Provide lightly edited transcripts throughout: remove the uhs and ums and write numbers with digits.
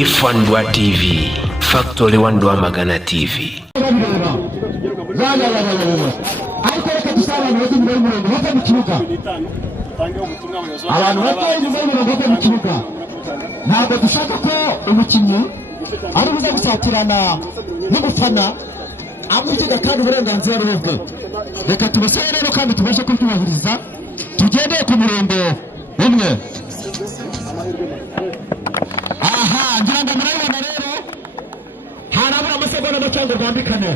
Ifandwa TV, Factory Wandwa Magana TV. Ntabwo dushaka ko umukinnyi ari buze gusatirana n'umufana amujyega kandi uburenganzira bwe. Reka tubasaye rero kandi tubashe kubyubahiriza, tugendeye ku murongo umwe. Aha, ngira ngo murabona rero harabura amasegonda make ngo rwambikane.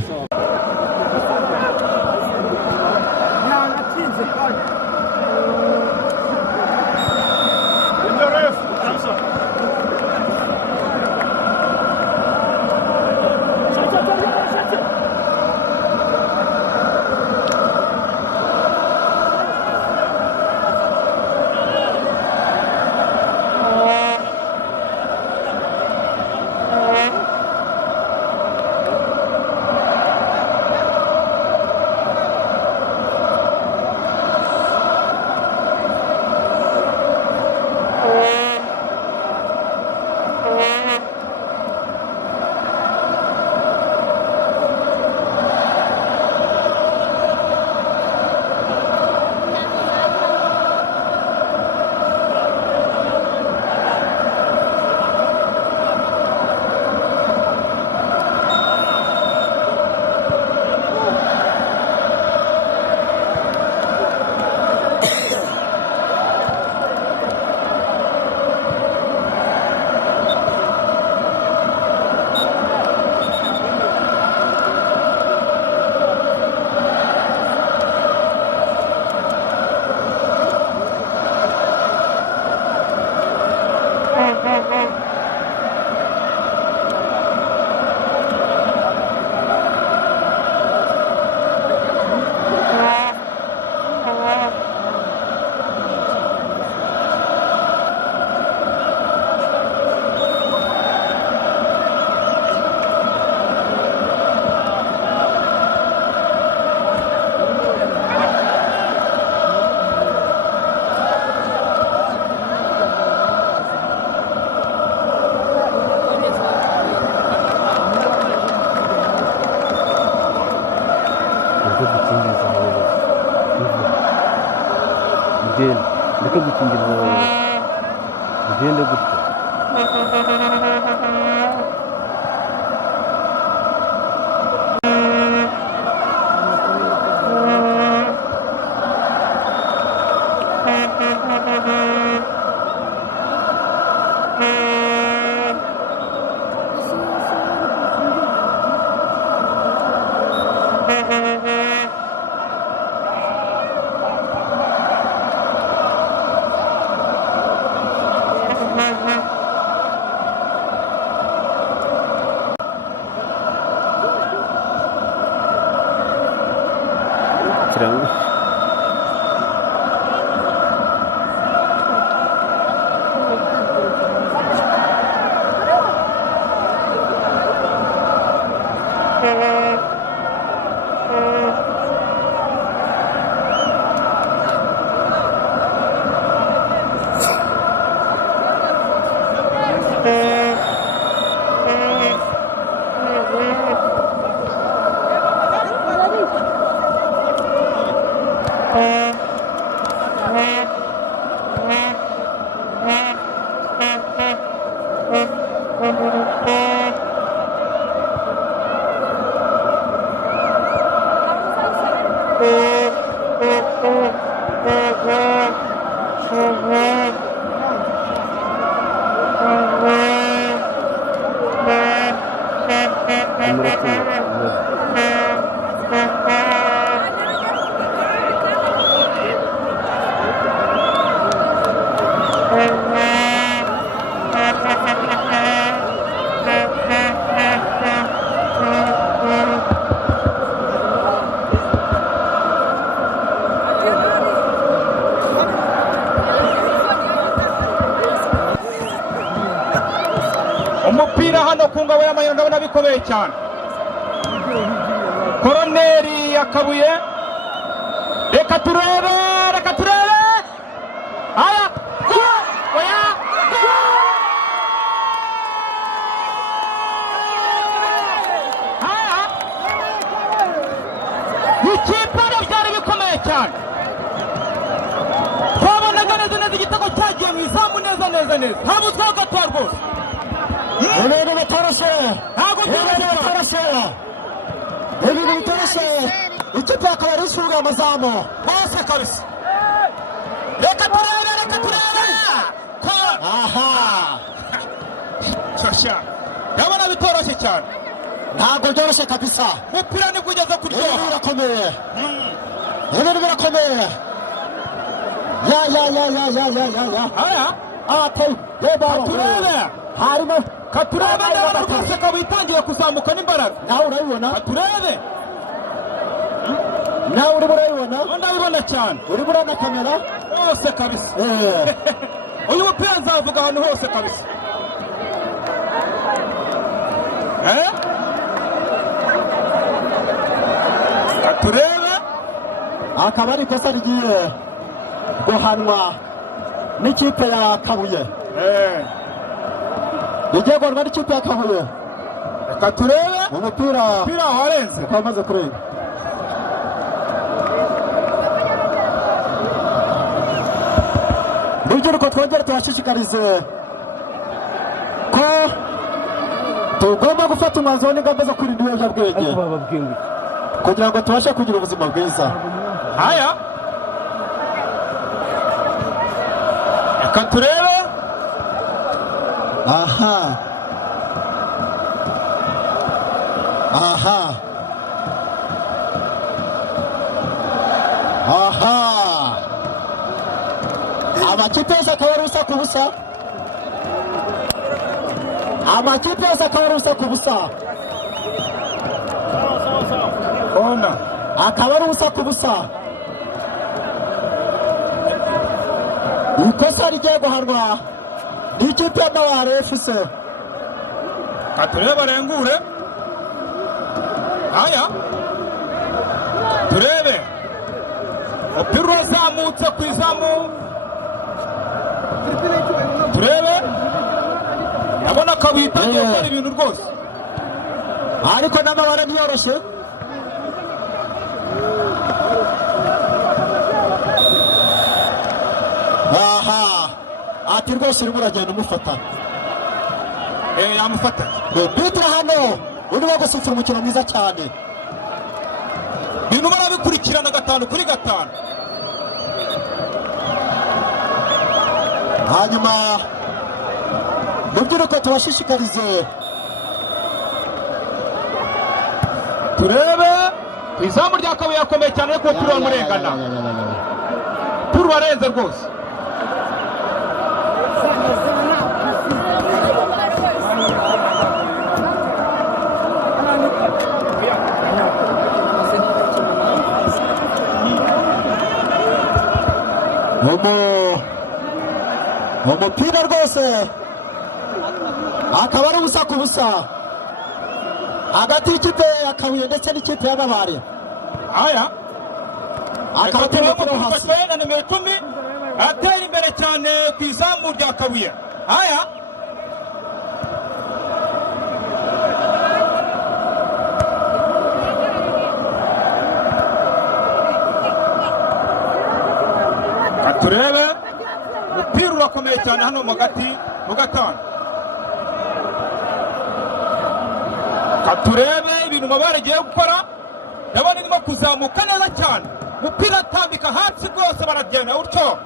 Umupira hano ku ngabo y'Amayiro ndabona bikomeye cyane. Koroneri yakabuye. Reka turebe. Aya! Oya! neza habuzwa gato rwose ibintu bitoroshye ntabwo bitoroshye ibintu bitoroshye ikipe akaba ari isuga amazamu bose kabisa reka turebe ko aha shasha ndabona bitoroshye cyane ntabwo byoroshye kabisa umupira ni kugeza kuryoha ibintu birakomeye ibintu birakomeye ya aya turebe harimo katurebe ndabona rwose akaba yitangiye kuzamuka n'imbaraga nawe urabibona katurebe nawe urimo urabibona ndabibona cyane urimo urabona kamera hose kabisa uyu mupira nzavuga ahantu hose kabisa katurebe akaba ari ikosa rigiye guhanwa n'ikipe ya Kabuye rigiye guhanwa n'ikipe ya Kabuye reka turebe umupira warenze ukaba umaze kurenga rubyiruko twongere tubashishikarize ko tugomba gufata umwanzuro n'ingamba zo kwirinda ibiyobyabwenge kugira ngo tubashe kugira ubuzima bwiza aya reka turebe aha amakipe yose akaba ari ubusa ku busa amakipe yose akaba ari ubusa ku busa akaba ari ubusa ku busa ikosa rigiye guhanwa n'ikipe y'Amabare FC katurebe barengure aya turebe umupira urazamutse ku izamu turebe ndabona akaba yitangiye gukora ibintu rwose ariko n'Amabare ntiyoroshye ati rwose urimo uragenda umufata yamufata bitira hano urimo gusufura umukino mwiza cyane bintu barabikurikirana 5 kuri 5 hanyuma rubyiruko tubashishikarize turebe izamu rya Kabuye yakomeye cyane ariko umupira wamurengana umupira warenze rwose umupira rwose akaba ari ubusa ku busa hagati y'ikipe ya Kabuye ndetse n'ikipe y'Amabare aya akaba ateye umupira wo hasi na nimero 10 atera imbere cyane ku izamu rya Kabuye aya turebe umupira urakomeye cyane hano mu gatanu katurebe ibintu Mabare agiye gukora ndabona irimo kuzamuka neza cyane umupira atambika hasi rwose baragenda utyo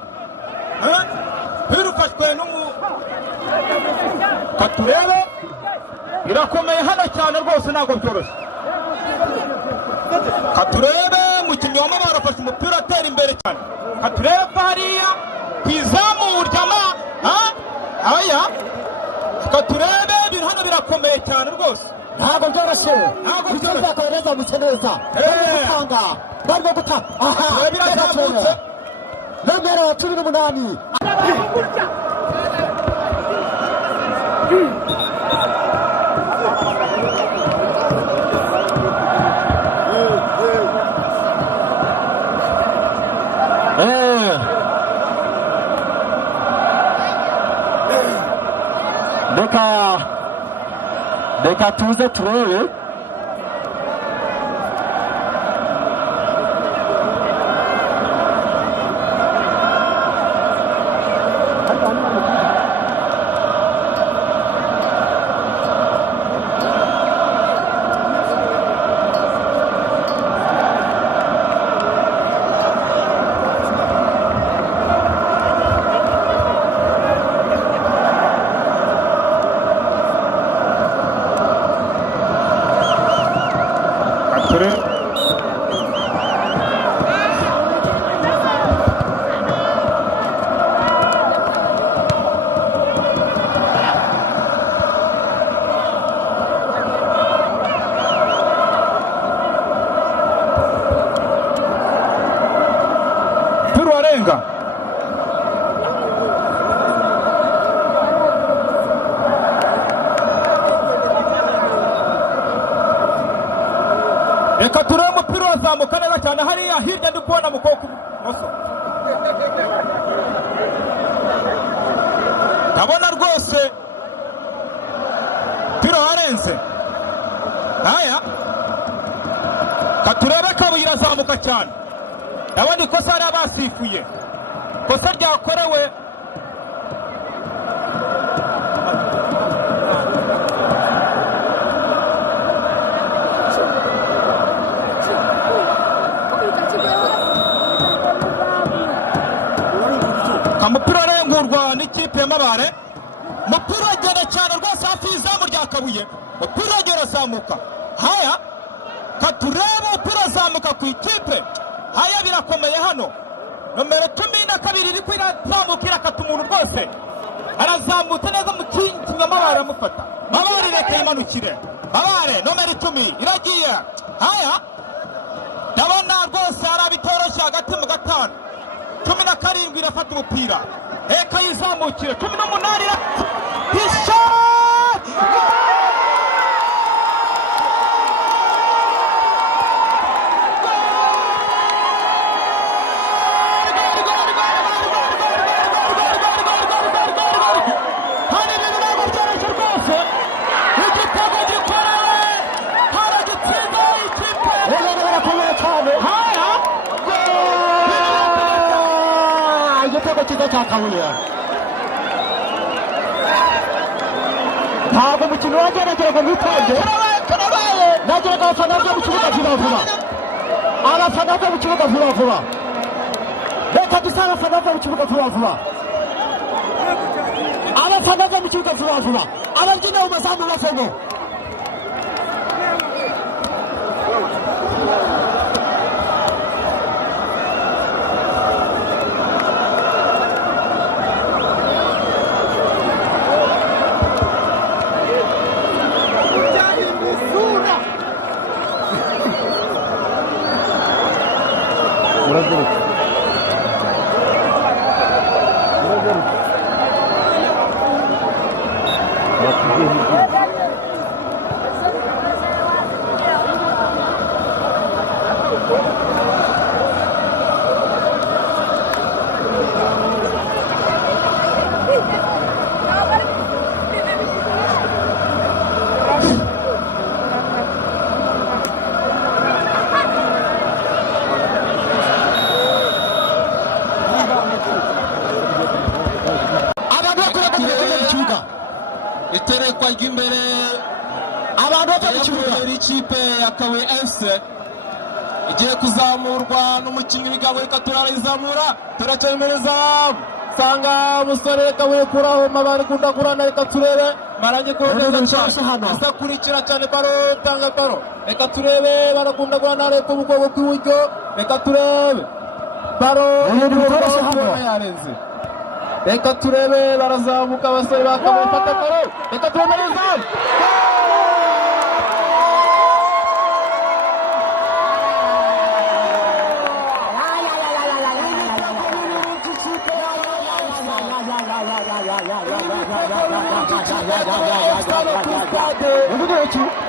umupira ufashwe katurebe irakomeye hano cyane rwose ntabwo byoroshye katurebe umukinnyi wa Mabare afashe umupira atera imbere cyane katurebe hariya ku izamu ryama aya katurebe ibintu hano birakomeye cyane rwose ntabwo byoroshye ikipe akaba yazamutse neza barimo gutanga aha birazamutse nomero 18 reka tuze turebe reka turebe umupira urazamuka neza cyane hariya hirya ndi kubona mu kuboko kw'ibumoso ndabona rwose umupira warenze aya katurebe Kabuye irazamuka cyane ndabona ikosa hari abasifuye ikosa ryakorewe umupira urengurwa n'ikipe y'Amabare umupira uragenda cyane rwose hafi y'izamu rya Kabuye umupira uragenda urazamuka haya katurebe umupira urazamuka ku ikipe haya birakomeye hano nomero 12 iri kwirazamuka irakata umuntu rwose arazamutse neza mu kinyi Amabare amufata Amabare reka imanukire Amabare nomero 10 iragiye haya ndabona rwose arabitoroshye hagati mu gatanu 17 irafata umupira reka yizamukire 18 pisha kiza cya Kabuye ntabwo umukino wageragera ngo mwitange nageraga abafana byo mu kibuga vuba vuba abafana byo mu kibuga vuba vuba reka dusa abafana byo mu kibuga vuba vuba abafana byo mu kibuga vuba vuba ababyina mu mazamu bavemo iterekwa ry'imbere abantu bajya mu kibuga ikipe ya Kabuye FC igiye kuzamurwa n'umukinnyi w'igabo ikaturayizamura turacyemereza sanga umusore Kabuye kuraho Amabare kundagurana reka turebe marange ko neza cyane asakurikira cyane baro tanga baro reka turebe barakundagurana reka ubukoko kw'iburyo reka turebe baro yarenze reka turebe barazamuka abasore bakabaye fata baro reka tumereza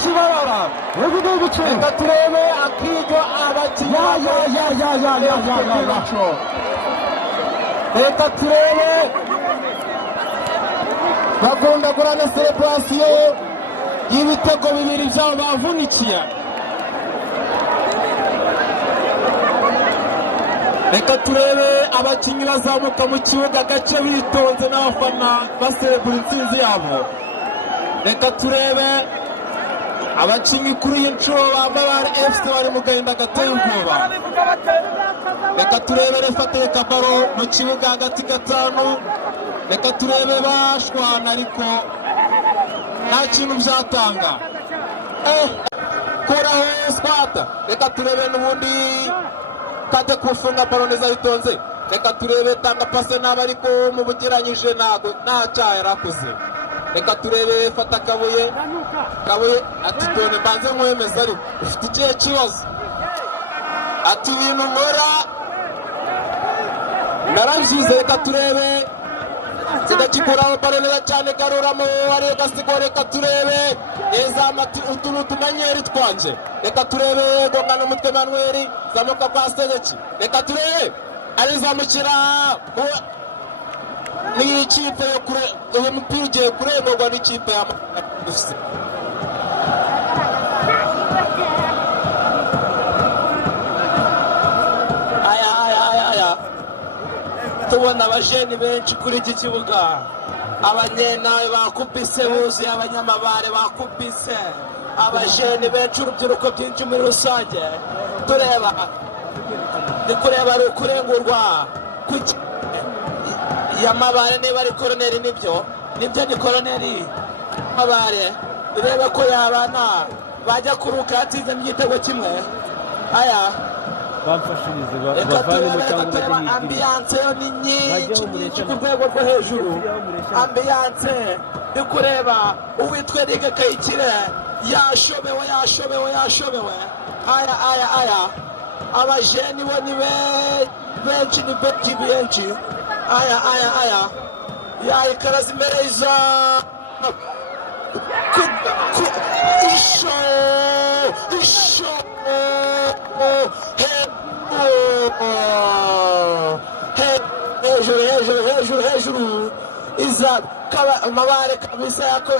kibarara reka turebe akiryo abakinnyi reka turebe bakundagurana celebration y'ibitego bibiri byabo bavunikiye reka turebe abakinnyi bazamuka mu kibuga gace bitonze n'abafana baserebura intsinzi yabo reka turebe abakinnyi kuri iyi nshuro b'Amabare FC bari mu gahinda gateye ubwoba reka turebe refateka baro mu kibuga hagati gatanu reka turebe bashwana ariko nta kintu byatanga kuraho squad reka turebe n'ubundi kate kufunga baro neza yitonze reka turebe tanga pase naba ariko mu bugeranyije nta cyaha yarakoze reka turebe fata Kabuye ati done mbanze nkwemeza ariko ufite ikihe kibazo ati ibintu nkora narabyize reka turebe kidakiguraho baro neza cyane garuramo ariyo gasigo reka turebe ezamati utuntu tumenyeri twanje reka turebe gongana umutwe Manuel zamuka kwa Sedeki reka turebe arizamukira ni ikipe yo kure uyu mupira ugiye kuremerwa n'ikipe ya FC tubona abajeni benshi kuri iki kibuga abanyenawe bakupise buzuye abanyamabare bakupise abajeni benshi urubyiruko byinshi muri rusange tureba ni kureba ari ukurengurwa y'amabare niba ari koroneri nibyo ni koroneri mabare urebe ko yabana bajya kuruka yatsinze n'igitego kimwe bamfashirize bavane mu cyangwa ambiance yo ni nyinshi ku rwego rwo hejuru ambiance ni kureba uwitwa Eric Kayikire yashobewe aya abajeni bo ni benshi aya yayikaraza imbere y'iza isho hejuru iza amabare kabisa yako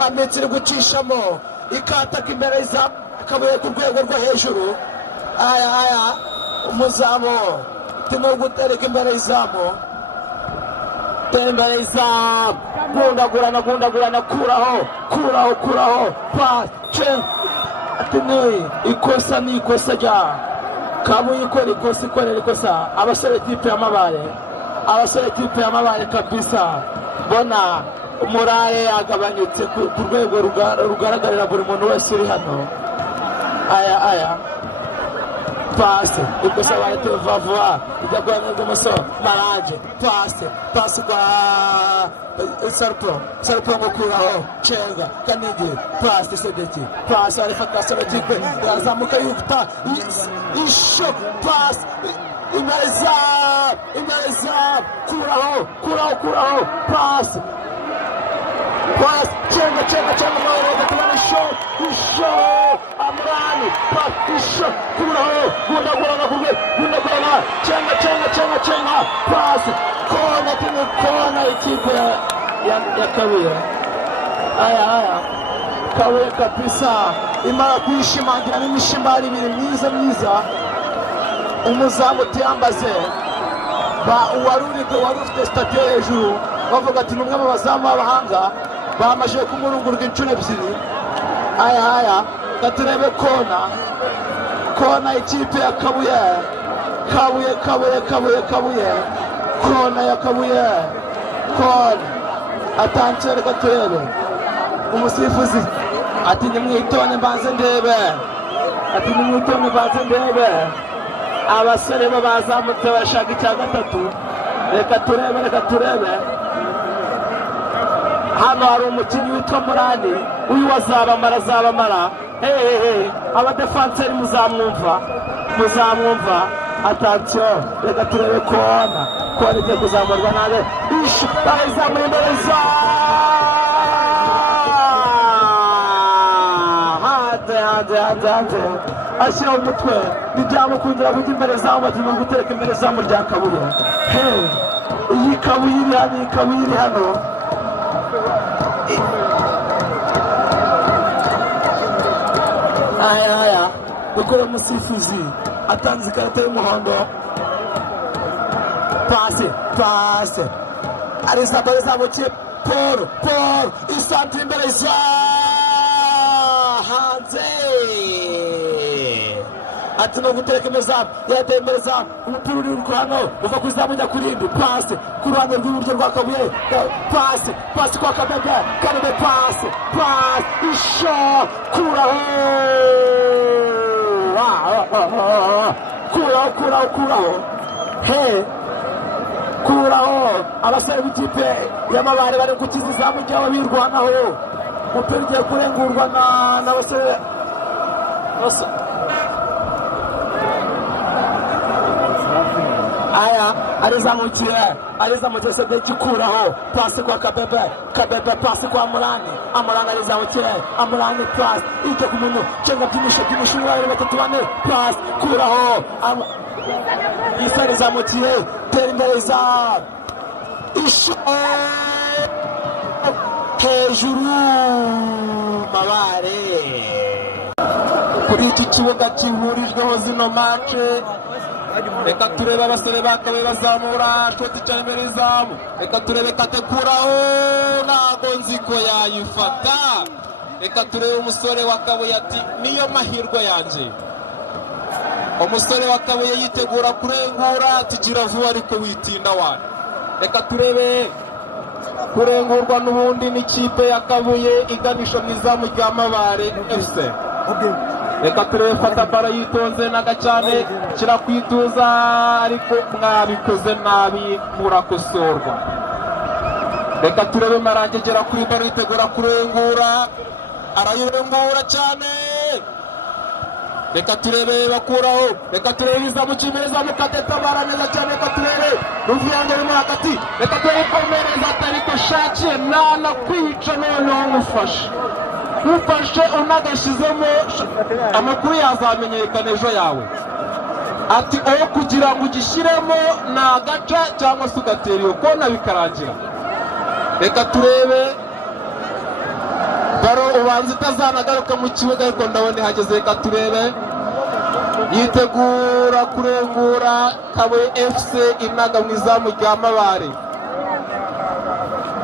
yamitse iri gucishamo ikataka imbere iza akabuye ku rwego rwo hejuru aya umuzamu timo gutereka imbere izamu gundagurana kuraho pace ati ikosa ni ikosa rya kabuye ikorera ikosa abasore tipe y'amabare kabisa bona umurare yagabanyutse ku rwego rugaragarira buri muntu wese uri hano aya pase ikosa barete vuba ijya guhanirwa umusoro maranje pase kwa Sarpo mukuraho Chenga Kanigi pase Sedeki pase arifata Sedeki yazamuka yukuta isho pase imbeza kuraho pase Chenga mawere kubana isho Amrani isho kuraho gundagurana Chenga pase kona ikipe ya Kabuye aya Kabuye kabisa imara kwishimangira n'imishimari ibiri myiza umuzamu tiyambaze wari ufite sitade hejuru bavuga ati n'umwe mu bazamu b'abahanga bamaze kumurungurwa inshuro ebyiri aya gaturebe kona ikipe ya Kabuye kona ya Kabuye atanze reka turebe umusifuzi ati nimwitone mbanze ndebe abasore bo bazamutse bashaka icya gatatu reka turebe hano hari umukinnyi witwa Murani uyu azabamara abadefanseri muzamwumva atansiyo reka turebe kona igiye kuzamurwa nabe ishu bayizamura imbere hanze ashyiraho umutwe ntibyamukundira kujya imbere zamu batima gutereka imbere zamu rya Kabuye iyi Kabuye iri hano aya dukore umusifuzi atanze ikarita y'umuhondo pase arizamuye Paul isantire imbere hanze ati no gutereka imezamu yateye imbere zamu umupira uri ku hano uva ku izamu ujya kurindi pase ku ruhande rw'iburyo rwa Kabuye pase kwa Kanebe pase isho kuraho abasore b'ikipe y'amabare bari gukiza izamu ryabo birwanaho umupira ugiye kurengurwa n'abasore aya alizamukiye Sadiki kuraho pasi kwa Kabebe pasi kwa Amurani alizamukiye Amurani pasi ije ku muntu cenga byimisha wari batatu bane pasi kuraho Isa alizamukiye tera imbere za hejuru Mabare kuri iki kibuga kihurijweho zino mace. Reka turebe abasore bakabaye bazamura shoti cyane imbere y'izamu. Reka turebe Katekuraho ntago nzi ko yayifata. Reka turebe umusore wakabuye ati niyo mahirwe yanjye. Umusore wakabuye yitegura kurengura ati gira vuba ariko witinda wana. Reka turebe kurengurwa n'ubundi n'ikipe yakabuye iganisha mu izamu rya Mabare FC. Reka turebe fata baro yitonze naga cyane kirakwituza ariko mwabikoze nabi murakosorwa. Reka turebe Marange gera kuri baro yitegura kurengura arayirengura cyane. Reka turebe bakuraho. Reka turebe izamu kimeza mukatetabara neza cyane. Reka turebe Ruviyange mu hagati. Reka turebe komereza atariko shakiye nana kwica none ufashe unagashyizemo amakuru yazamenyekana ejo yawe ati oyo kugira ngo ugishyiremo ni agaca cyangwa se ugatera iyo kona bikarangira. Reka turebe baro ubanza itazanagaruka mu kibuga ariko ndabona ihageze. Reka turebe yitegura kurengura Kabuye FC inaga mu izamu rya Mabare.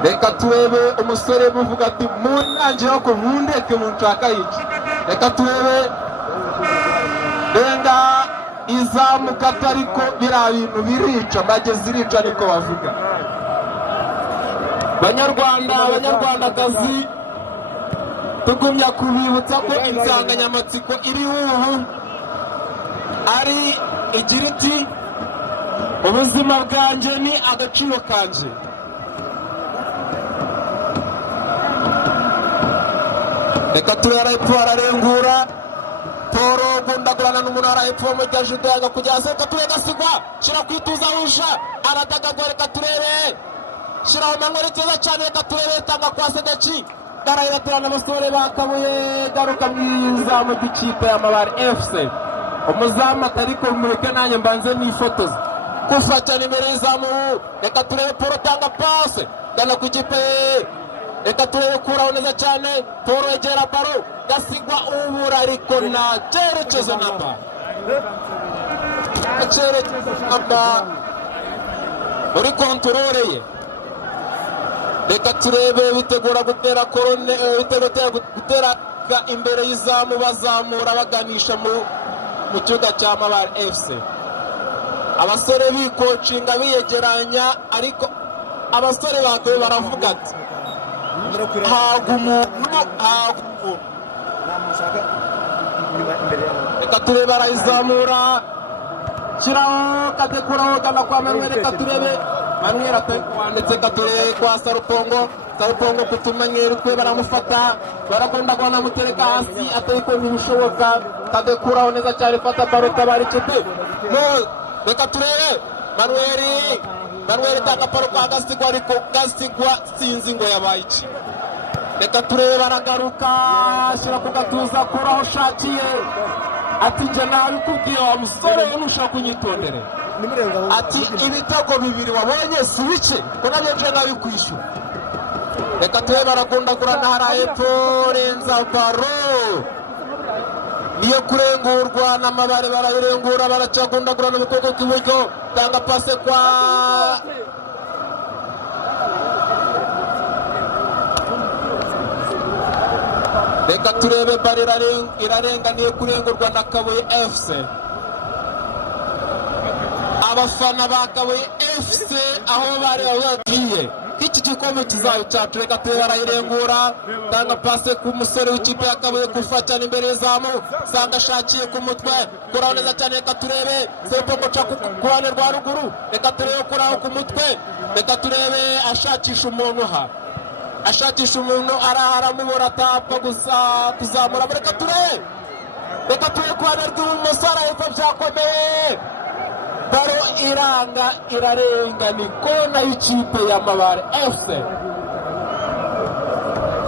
Reka turebe umusore muvuga ati munangira ko mundeke munshaka iki. Reka turebe benga izamu katariko bira bintu birica bageze irica niko bavuga. Banyarwandakazi tugumya kubibutsa ko insanganyamatsiko iri ubu ari igira iti ubuzima bwanjye ni agaciro kanje. Reka turera epfo ararengura Toro gundagurana n'umunara epfo mu cya Jude agakujya hasi. Reka turebe Gasigwa shira kwituza wusha aratagagwa. Reka turebe shira umangore cyiza cyane. Reka turebe tanga kwa Sadiki darayiratirana abasore bakabuye garuka mwiza mu gikipe ya Mabare FC. Umuzamu atariko mureke nanjye mbanze nifotoza kufatana imbere y'izamu. Reka turebe Poro tanga pase dana ku kipe. Reka turebe kuraho neza cyane. Poro egera baro Gasigwa ubura ariko na cyerekezo namba muri kontorore ye. Reka turebe bitegura gutera korone gutera imbere y'izamu bazamura baganisha mu kibuga cya Mabare FC. Abasore bikocinga biyegeranya ariko abasore bakabe baravuga ati hagu umuntu. Reka turebe arayizamura shyiraho Katekuraho gana kwa Manuel. Reka turebe Manuel atanditse. Reka turebe kwa Sarupongo kutumanyera ukwe baramufata barakunda kwa namutereka hasi atariko ntibishoboka. Katekuraho neza cyane fata baro tabari cyupe. Reka turebe Manuel tanga paro kwa Gasigwa ariko Gasigwa sinzi ngo yabaye iki. Reka turebe baragaruka shyira ku gatuza kuraho shakiye ati je nabi kubwira wa musore unushaka kunyitondere ati ibitego bibiri wabonye si bice ko nabyo nje nkabikwishyura. Reka turebe barakunda kurana hara epfo renza baro niyo kurengurwa na Mabare barayirengura baracakunda kurana mu kuboko kw'iburyo tanga pase kwa Reka turebe barira irarenganiye kurengurwa na Kabuye FC. Abafana ba Kabuye FC aho bari bagiye iki gikombe kizayo cyacu. Reka turebe barayirengura tanga pase ku musore w'ikipe ya Kabuye kufatana imbere y'izamu sanga shakiye ku mutwe kuraho neza cyane. Reka turebe sepo guca ku ruhande rwa ruguru. Reka turebe kuraho ku mutwe. Reka turebe ashakisha umuntu ashakisha umuntu aramubura atapfa gusa kuzamura. Reka turebe kuhande rw'ibumoso arahita byakomeye. baro iranga irarenga ni kona y'ikipe y'Amabare FC.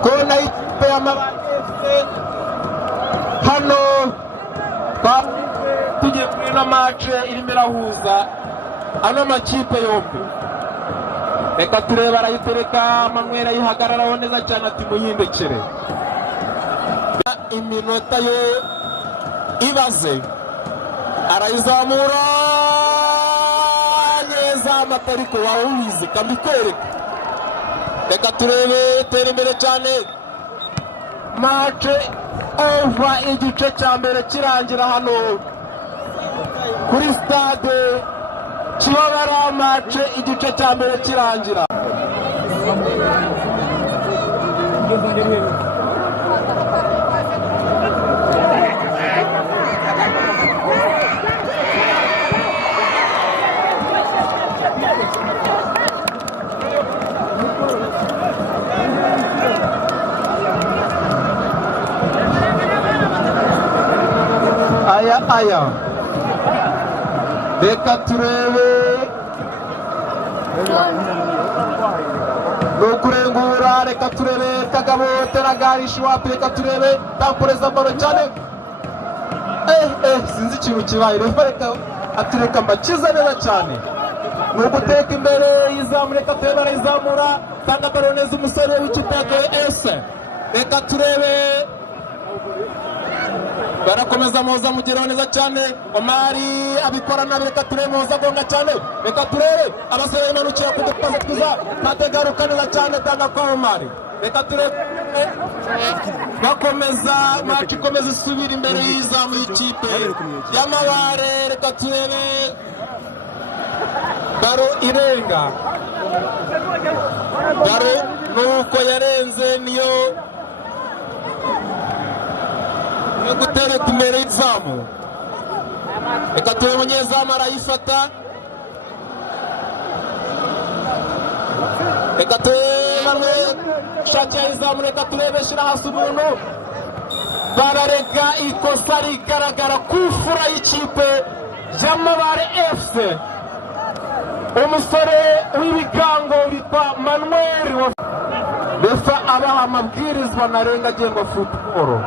Kona y'ikipe y'Amabare FC hano tugiye kuri ino match irimo irahuza ano makipe yombi. Reka turebe arayitereka Manuel ayihagararaho neza cyane ati muyindekere. Iminota yo ibaze arayizamura neza amatariko wawubizi kambikwereka. Reka turebe tera imbere cyane match over igice cya mbere kirangira hano kuri stade Kibabara. Match igice cya mbere kirangira aya reka turebe nukurengura. Reka turebe Kagabo teragarishi wapi. Reka turebe tampureza baro cyane sinzi ikintu kibaye. Reka atureka mbakiza neza cyane nuguteka imbere yizamu. Reka turebe arayizamura tanga baro neza umusore w'ikipe ya S. Reka turebe barakomeza moza mugeraho neza cyane. Omari abikora nabi. Reka turebe moza gonga cyane. Reka turebe abasore imanukira ku dupaza twiza kategaruka neza cyane tanga kwa Omari. Reka turebe bakomeza match ikomeza isubira imbere y'izamu y'ikipe y'Amabare. Reka turebe baro irenga. Baro nuko yarenze niyo gutereka imbere y'izamu. Reka turebe umunyezamu arayifata. Reka turebe shakira izamu. Reka turebe shira hasi umuntu. Bararega ikosa rigaragara ku fura y'ikipe y'Amabare FC. Umusore w'ibigango witwa Manuel Befa abaha amabwirizwa narenga agengwa football.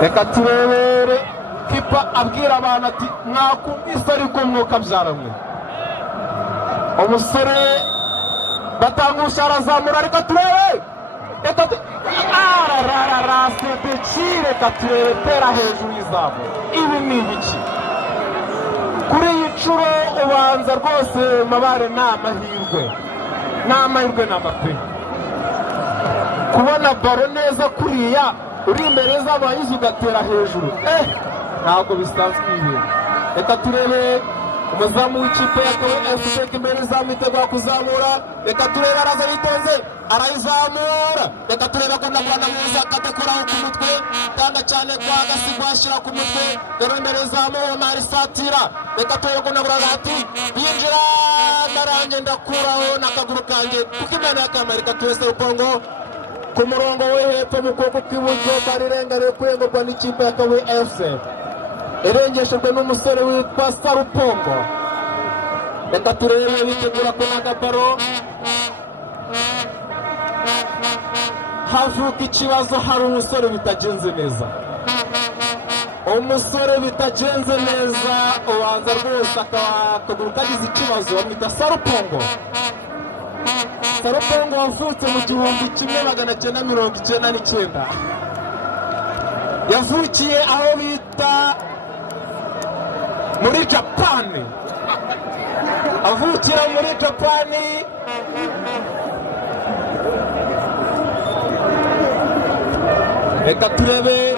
Reka turebe kipa abwira abantu ati mwakumvise ariko mwuka byaramwe. Umusore batangusha arazamura. Reka turebe reka turebe tera hejuru y'izamu. Ibi ni ibiki kuri iyi nshuro? Ubanza rwose Mabare n'amahirwe n'amape kubona baro neza kuriya uri imbere y'abayizi ugatera hejuru ntabwo bisanzwe ibi. Reka turebe umuzamu w'ikipe ya FC imbere y'izamu itegura kuzamura. Reka turebe araza yitonze arayizamura. Reka turebe akunda kurana mwiza akatekuraho ku mutwe tanga cyane kwa Gasigwa ashyira ku mutwe. Dore imbere y'izamu Omar Satira. Reka turebe akunda buraza ati yinjira ndarange ndakuraho n'akaguru kanjye kuko imana y'akamaro. Reka turebe Rupongo ku murongo we hepfo mu kuboko kw'iburyo barirengariye kurengurwa n'ikipe ya Kabuye FC irengeshejwe n'umusore witwa Sarupongo. Reka turebe bitegura kunaga baro. Havuka ikibazo, hari umusore bitagenze neza. Umusore bitagenze neza ubanza rwose akaguru kagize ikibazo bamwita Sarupongo. Sarupongo wavutse mu 1999 yavukiye aho bita muri Japani. Avukira muri Japani reka turebe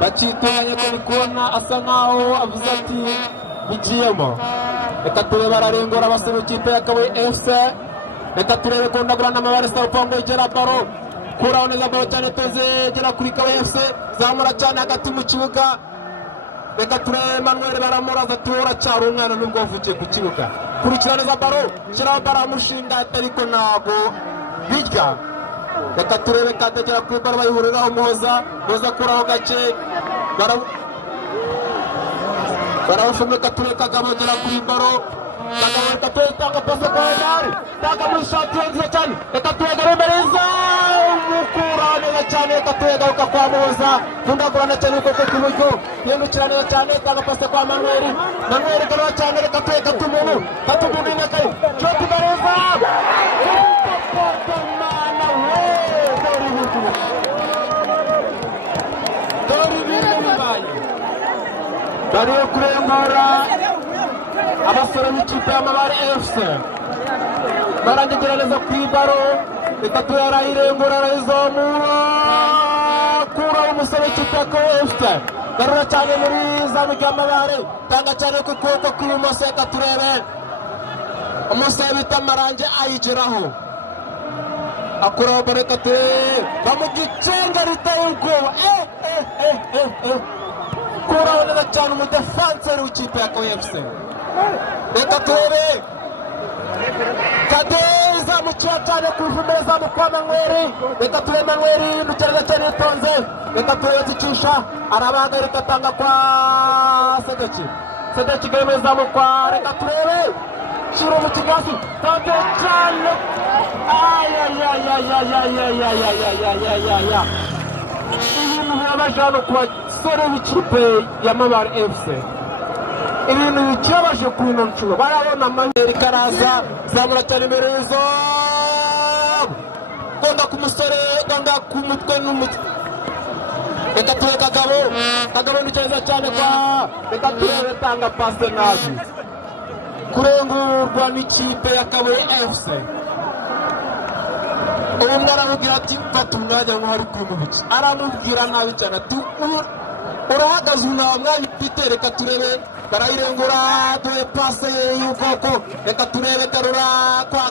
bakitanye ko bikona asa nkaho avuze ati bigiyemo. Reka turebe ararengura abasore ikipe ya Kabuye FC. Reka turebe kundagurana Amabare Sarupongo igera baro kuraho neza baro cyane toze gera kuri Kabuye FC zamura cyane hagati mu kibuga. Reka turebe Manuel baramuraza tura cyaro umwana nubwo avukiye ku kibuga kurikirana neza baro kiraho baramushinga ariko nago bijya. Reka turebe kategera kuri baro bayihuriraho Muhoza kuraho gake barawushumye Kature Kagabo agera kuri baro Kagabo Kature itanga pasi kwa Omari itanga muri shati nziza cyane Kature agaremereza umukura neza cyane Kature agaruka kwa Muhoza fundagurana cyane kuko k'iburyo yendukira neza cyane itanga pasi kwa Manuel garura cyane Kature Katumuntu nyakare Joti Bareza bariyo kurengura abasore b'ikipe y'Amabare FC barangegereza ku ibaro Kature arayirengura arayizamura kura umusore w'ikipe ya KFC garura cyane muri zamu ry'Amabare tanga cyane ku kuboko kw'ibumoso Kature umusore bita Marange ayigeraho akuraho bare Kature bamugicenga riteye ubwoba kuraho neza cyane umudefanseri w'ikipe ya KFC reka turebe Kade izamukira cyane ku ivumbire zamu kwa Manweri reka turebe Manweri yindukira cyane yitonze reka turebe zicisha arabahagarika atanga kwa Sedeki gahemu zamu kwa reka turebe shiro mu kigazi Kade cyane ibintu birabajana ku basore b'ikipe y'Amabare FC ibintu bikibabaje ku ino nshuro barabona Manweri karaza zamura cyane imbere y'izo gonda ku musore gonda ku mutwe n'umutwe reka turebe Kagabo ni cyeza cyane kwa reka turebe tanga pase nabi kurengurwa n'ikipe ya Kabuye FC ubu mwaramubwira ati mfata umwanya nk'uhari kwimubiki aramubwira nabi cyane ati urahagaze unawa mwanya ufite reka turebe barayirengura duhe pase y'ubwoko reka turebe garura kwa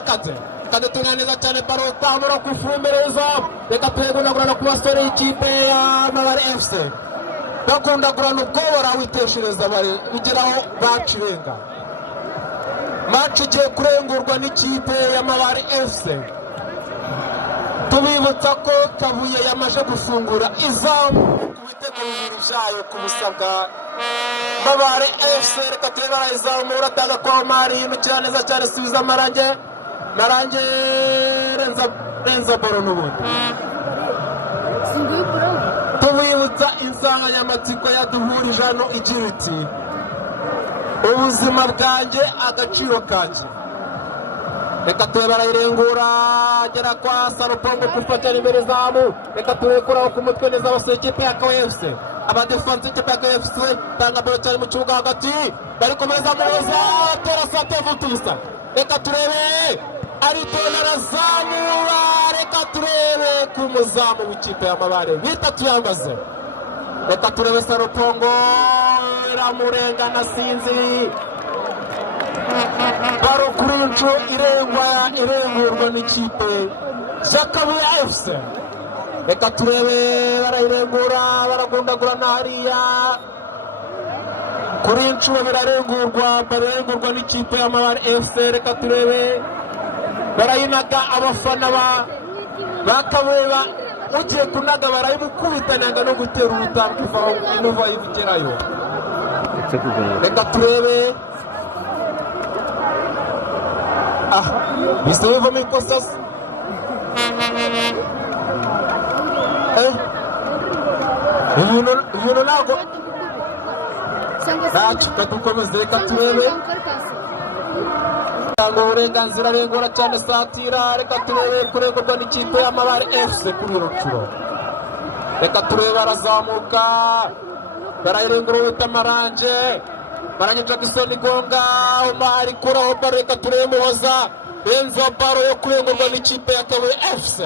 Kade tunaneza cyane baro tamura ku ifumbire y'izamu reka turebe ku basore y'ikipe y'Amabare FC bakundagurana ubwoba barawiteshereza bigeraho bacirenga match igiye kurengurwa n'ikipe y'Amabare FC tubibutsa ko Kabuye yamaje gufungura izamu ku biteguro byayo ku busabwa Amabare FC reka turebe barayizamura atanga kwa Omari yimukira neza cyane subiza Marange renza boro n'ubundi tubibutsa insanganyamatsiko yaduhurije hano igira iti ubuzima bwanjye agaciro kanjye reka turebe barayirengura agera kwa Sarupongo gufatira imbere zamu reka turebe kuraho ku mutwe neza abasore ikipe ya KFC abadefansi ikipe ya KFC tanga baro cyane mu kibuga hagati bari komeza muza tera sate vutusa reka turebe aritona razamura reka turebe ku muzamu w'ikipe y'Amabare bitatu yambaze reka turebe Sarupongo iramurengana sinzi baro kuruncu irengurwa n'ikipe ya Kabuye FC reka turebe barayirengura baragundagurana hariya kuruncu bararengurwa n'ikipe y'Amabare FC reka turebe barayinaga abafana ba Kabuye ugiye kunaga barayimukubitanaga no gutera urutambwe inuva yigerayo reka turebe bisaba mu ikosa ibintu ntabwo ntacyo dukomeze reka turebe tanga uburenganzira arengura cyane satira reka turebe kurengurwa n'ikipe y'Amabare FC kuri ino nshuro reka turebe barazamuka barayirengura wita Marange Jackson Gonga Omari kuraho baro reka turebe Muhoza benzo baro yo kurengurwa n'ikipe ya Kabuye FC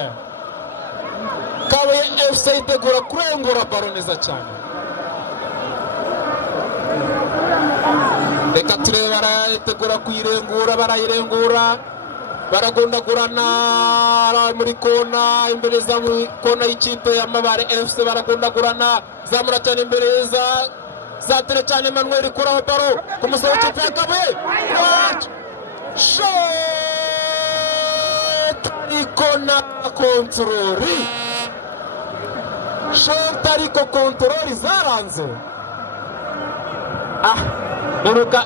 yitegura kurengura baro neza cyane reka turebe barayitegura kuyirengura barayirengura baragundagurana muri kona imbere za kona y'ikipe y'Amabare FC baragundagurana zamura cyane imbere zatire cyane Manuel kuraho baro ku musore w'ikipe ya Kabuye shot ikona kontroli shot ariko kontroli zaranze Beruka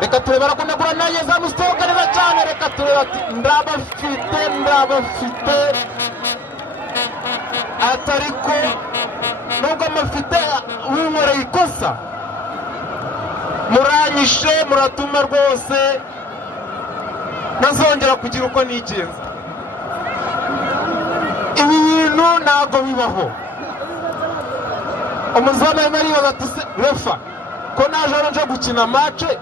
reka turebe arakunda kurana nyezamu sitoka neza cyane reka turebe ati ndabafite atariko nubwo amafite winkoreye ikosa muranyishe muratuma rwose ntazongera kugira uko nigenza ibi bintu ntabwo bibaho umuzamu arimo aribaza ati se refa ko naje hano nje gukina mace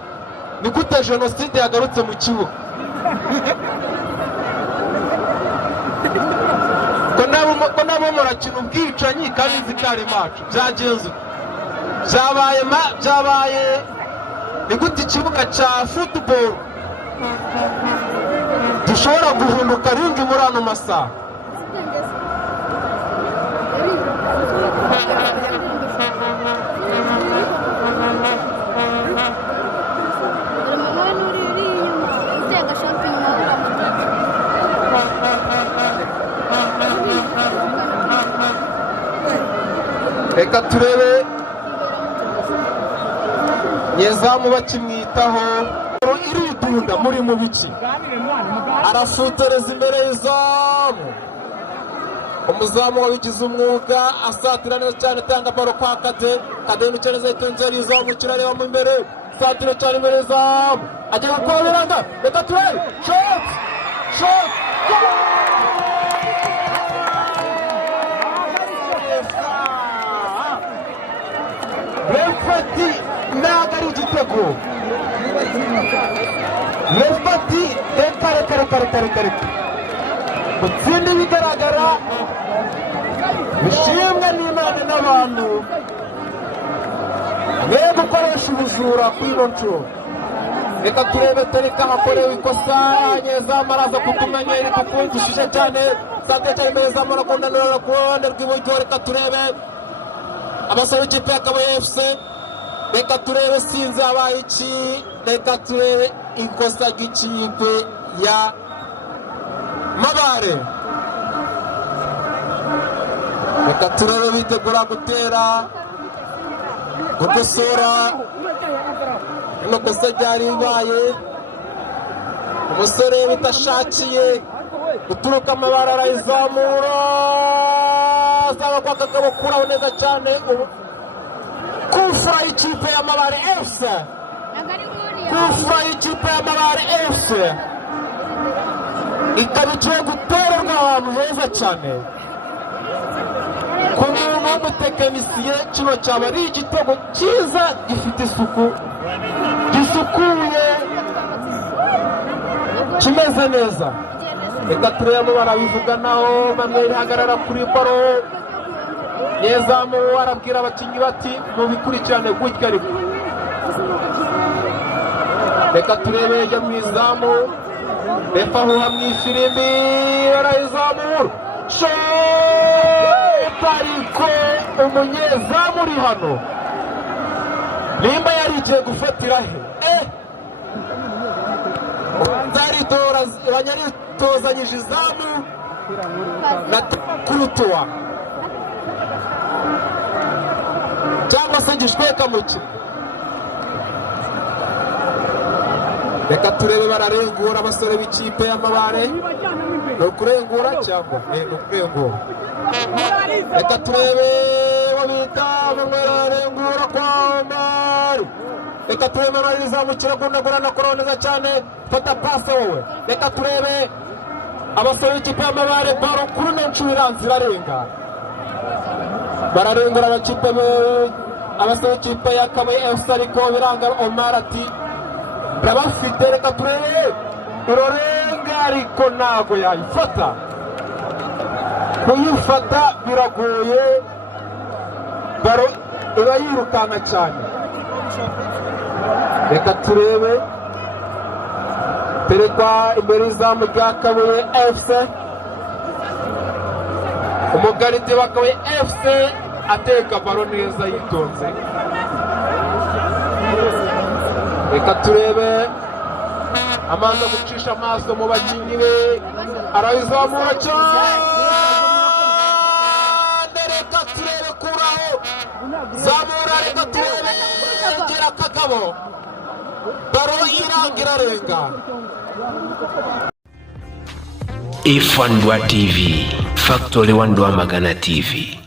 ni gute jenoside yagarutse mu kibuga ko nabo murakina ubwicanyi kandi zikari mace byagenze byabaye ni gute ikibuga cya football dushobora guhinduka ringi muri ano masaha reka turebe nyezamu bakimwitaho iridunda muri mu biki arasutereza imbere y'izamu umuzamu wabigize umwuga asatira neza cyane atanga baro kwa Kade mukereza itunze y'izamu kirareba mu imbere satira cyane imbere y'izamu agiye gukora biranga reka turebe shot Refati ntabwo ari igitego Refati reka gutsinda ibigaragara bishimwe n'Imana n'abantu be gukoresha ubujura kuri ino nshuro reka turebe tereka hakorewe ikosa nyezamu araza kutumenyera kuko gishushe cyane sante cyane nyezamu arakundana ku ruhande rw'iburyo reka turebe abasore b'ikipe ya Kabuye FC reka turebe sinzi habaye iki reka turebe ikosa ry'ikipe ya Mabare reka turebe bitegura gutera gukosora ino kosa ryari ribaye umusore bitashakiye guturuka Amabare arayizamura asaba kwa Kagabo kuraho neza cyane kufura y'ikipe ya Mabare FC ikaba igiye gutorerwa ahantu heza cyane ku muntu w'umutekinisiye kino cyaba ari igitego cyiza gifite isuku gisukuye kimeze neza reka turebe barabivuganaho bamwe rihagarara kuri baro nyezamu arabwira abakinnyi bati mubikurikirane gutya ariko reka turebe yajya mu izamu refa ahuha mu ifirimbi arayizamura shota ariko umunyezamu uri hano nimba yari igiye gufatira he banyaritozanyije izamu na kurutuwa cyangwa se gishweka mu kintu reka turebe bararengura abasore b'ikipe y'Amabare ni ukurengura cyangwa ni ukurengura reka turebe babita bararengura kwa Mari reka turebe barizamukira kundagurana koroho neza cyane fata pase wowe reka turebe abasore b'ikipe y'Amabare baro kuri no ncuriranzi irarenga bararengura abasore b'ikipe ya Kabuye FC ariko biranga Omar ati ndabafite reka turebe irorenga ariko ntago yayifata kuyifata biragoye baro iba yirukanka cyane reka turebe terekwa imbere y'izamu rya Kabuye FC umugaride wa Kabuye FC ateka baro neza yitonze reka turebe amaze gucisha amaso mu bakinnyi be arayizamura cyane reka turebe kuraho zamura reka turebe yegera Kagabo baro irangira renga Ifandwa TV, Factory 1 Rwamagana TV.